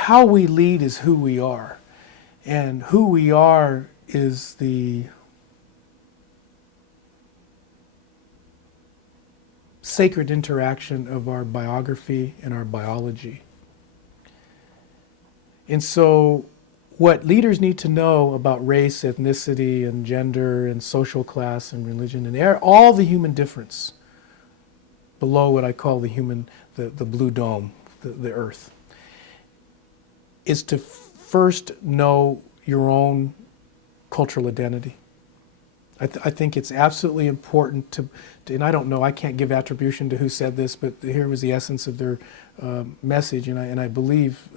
how we lead is who we are. And who we are is the sacred interaction of our biography and our biology. And so what leaders need to know about race, ethnicity, and gender, and social class, and religion, and all the human difference below what I call the blue dome, the earth, is to first know your own cultural identity. I think it's absolutely important to, and I don't know, I can't give attribution to who said this, but here was the essence of their message, and I believe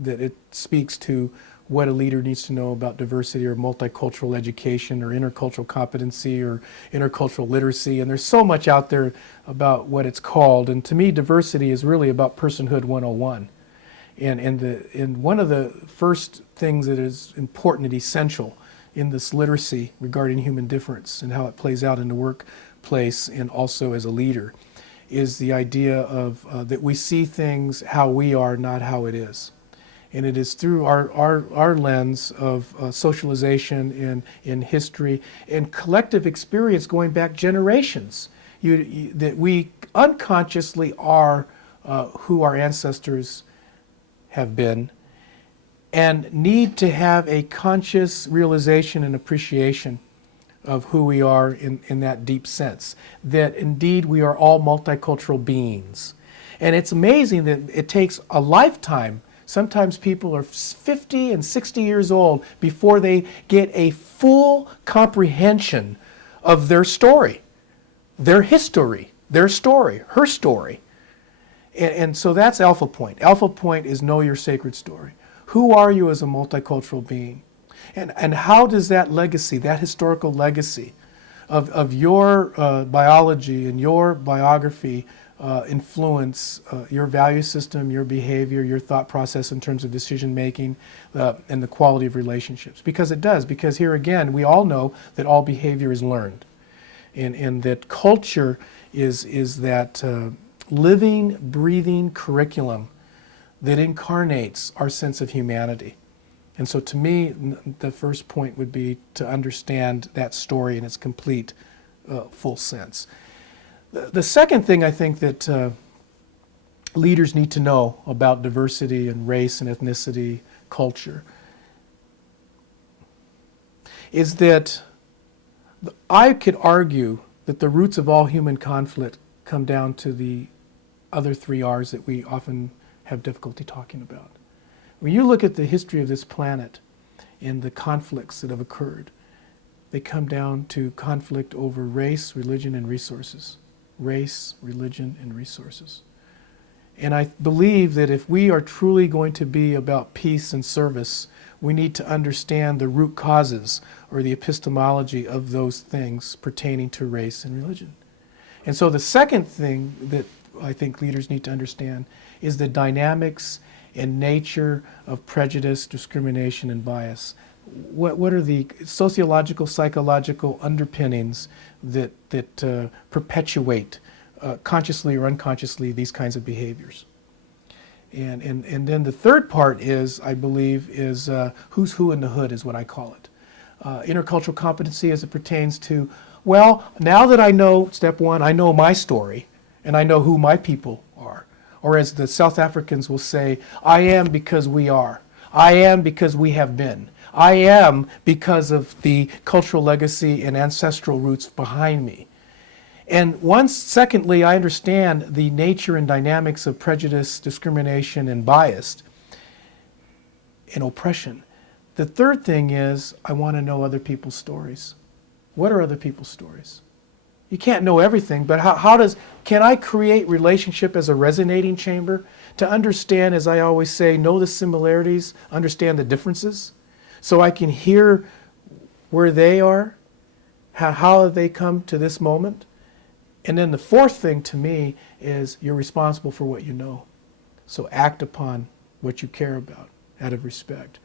that it speaks to what a leader needs to know about diversity or multicultural education or intercultural competency or intercultural literacy. And there's so much out there about what it's called. And to me, diversity is really about personhood 101. And one of the first things that is important and essential in this literacy regarding human difference and how it plays out in the workplace and also as a leader is the idea of that we see things how we are, not how it is. And it is through our lens of socialization in history and collective experience going back generations that we unconsciously are who our ancestors have been and need to have a conscious realization and appreciation of who we are in that deep sense, that indeed we are all multicultural beings. And it's amazing that it takes a lifetime. Sometimes people are 50 and 60 years old before they get a full comprehension of their story, their history, their story, her story. And so that's Alpha Point. Alpha Point is know your sacred story. Who are you as a multicultural being? And how does that legacy, that historical legacy of your biology and your biography influence your value system, your behavior, your thought process in terms of decision making and the quality of relationships? Because it does. Because here again, we all know that all behavior is learned. And that culture is that living, breathing curriculum that incarnates our sense of humanity. And so to me, the first point would be to understand that story in its complete, full sense. The second thing I think that leaders need to know about diversity and race and ethnicity, culture, is that I could argue that the roots of all human conflict come down to the other three R's that we often have difficulty talking about. When you look at the history of this planet and the conflicts that have occurred, they come down to conflict over race, religion, and resources. Race, religion, and resources. And I believe that if we are truly going to be about peace and service, we need to understand the root causes or the epistemology of those things pertaining to race and religion. And so the second thing that I think leaders need to understand is the dynamics and nature of prejudice, discrimination, and bias. What are the sociological, psychological underpinnings that perpetuate consciously or unconsciously these kinds of behaviors? And then the third part is, I believe, is who's who in the hood is what I call it. Intercultural competency as it pertains to, well, now that I know, step one, I know my story and I know who my people are. Or as the South Africans will say, I am because we are. I am because we have been. I am because of the cultural legacy and ancestral roots behind me. And secondly, I understand the nature and dynamics of prejudice, discrimination, and bias and oppression. The third thing is I want to know other people's stories. What are other people's stories? You can't know everything, but can I create relationship as a resonating chamber to understand, as I always say, know the similarities, understand the differences, so I can hear where they are, how have they come to this moment? And then the fourth thing to me is you're responsible for what you know. So act upon what you care about out of respect.